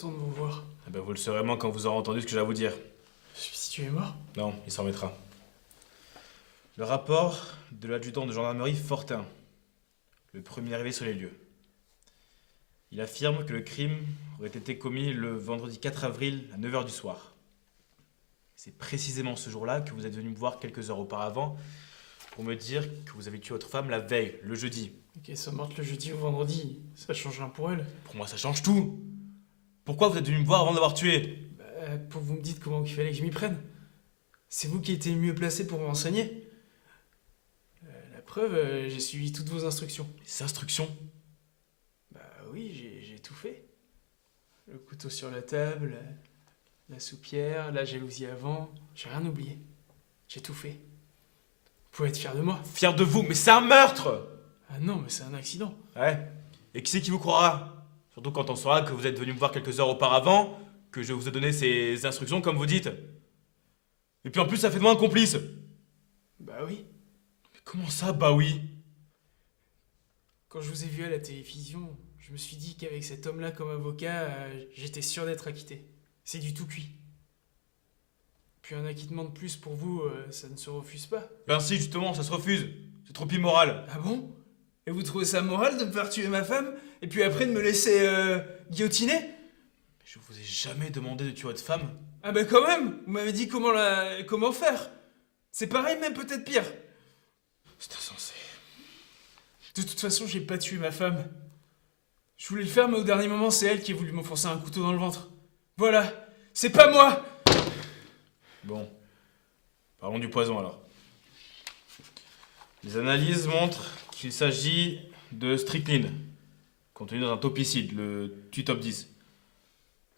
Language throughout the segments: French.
content de vous voir. Eh ben, vous le saurez moins quand vous aurez entendu ce que j'ai à vous dire. Si tu es mort? Non, il s'en remettra. Le rapport de l'adjudant de gendarmerie Fortin, le premier arrivé sur les lieux. Il affirme que le crime aurait été commis le vendredi 4 avril à 9 h du soir. C'est précisément ce jour-là que vous êtes venu me voir quelques heures auparavant pour me dire que vous avez tué votre femme la veille, le jeudi. Et qu'elle soit morte le jeudi ou vendredi, ça change rien pour elle. Pour moi, ça change tout. Pourquoi vous êtes venu me voir avant d'avoir tué? Pour que vous me dites comment il fallait que je m'y prenne. C'est vous qui étiez le mieux placé pour m'enseigner. La preuve, j'ai suivi toutes vos instructions. Les instructions? Bah oui, j'ai tout fait. Le couteau sur la table, la soupière, la jalousie avant, j'ai rien oublié. J'ai tout fait. Vous pouvez être fier de moi. Fier de vous, mais c'est un meurtre! Ah non, mais c'est un accident. Ouais. Et qui c'est qui vous croira? Surtout quand on saura que vous êtes venu me voir quelques heures auparavant, que je vous ai donné ces instructions comme vous dites. Et puis en plus, ça fait de moi un complice. Bah oui. Mais comment ça, bah oui? Quand je vous ai vu à la télévision, je me suis dit qu'avec cet homme-là comme avocat, j'étais sûr d'être acquitté. C'est du tout cuit. Puis un acquittement de plus pour vous, ça ne se refuse pas. Ben si, justement, ça se refuse. C'est trop immoral. Ah bon? Et vous trouvez ça moral de me faire tuer ma femme et puis après de me laisser guillotiner? Mais je vous ai jamais demandé de tuer votre femme. Ah bah quand même! Vous m'avez dit comment faire. C'est pareil, même peut-être pire. C'est insensé. De toute façon, j'ai pas tué ma femme. Je voulais le faire, mais au dernier moment, c'est elle qui a voulu m'enfoncer un couteau dans le ventre. Voilà, c'est pas moi! Bon. Parlons du poison alors. Les analyses montrent qu'il s'agit de strychnine, contenu dans un taupicide, le Tutop 10. C'est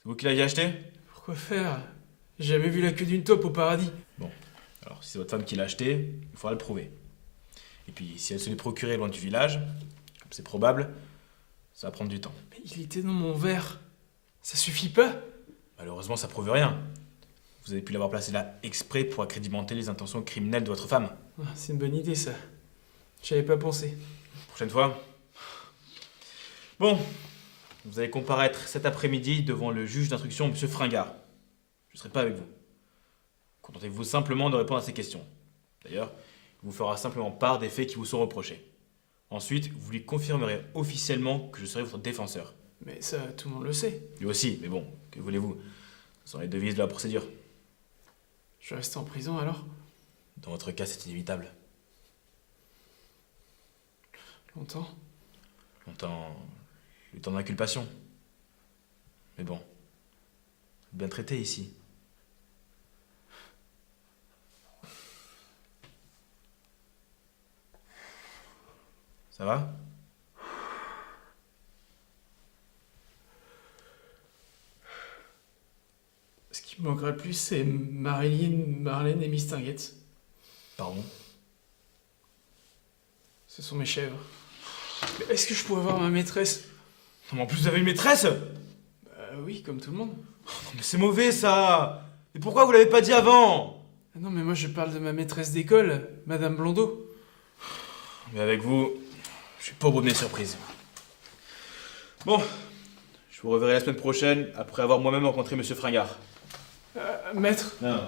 vous qui l'aviez acheté? Pourquoi faire? J'ai jamais vu la queue d'une taupe au paradis. Bon, alors si c'est votre femme qui l'a acheté, il faudra le prouver. Et puis si elle se l'est procurée loin du village, comme c'est probable, ça va prendre du temps. Mais il était dans mon verre. Ça suffit pas? Malheureusement, ça prouve rien. Vous avez pu l'avoir placé là exprès pour accrédimenter les intentions criminelles de votre femme. Ah, c'est une bonne idée, ça. J'avais pas pensé. Prochaine fois. Bon, vous allez comparaître cet après-midi devant le juge d'instruction, M. Fringard. Je ne serai pas avec vous. Contentez-vous simplement de répondre à ces questions. D'ailleurs, il vous fera simplement part des faits qui vous sont reprochés. Ensuite, vous lui confirmerez officiellement que je serai votre défenseur. Mais ça, tout le monde le sait. Lui aussi, mais bon, que voulez-vous? Ce sont les devises de la procédure. Je reste en prison alors? Dans votre cas, c'est inévitable. Longtemps? Longtemps, le temps d'inculpation. Mais bon, bien traité ici. Ça va? Ce qui me manquera le plus, c'est Marilyn, Marlène et Miss Tinguette. Pardon? Ce sont mes chèvres. Mais est-ce que je pourrais voir ma maîtresse? Non, mais en plus, vous avez une maîtresse? Bah oui, comme tout le monde. Non, mais c'est mauvais ça! Et pourquoi vous l'avez pas dit avant? Ah non, mais moi je parle de ma maîtresse d'école, Madame Blondeau. Mais avec vous, je suis pas au bout de mes surprises. Bon, je vous reverrai la semaine prochaine après avoir moi-même rencontré Monsieur Fringard. Maître, Non.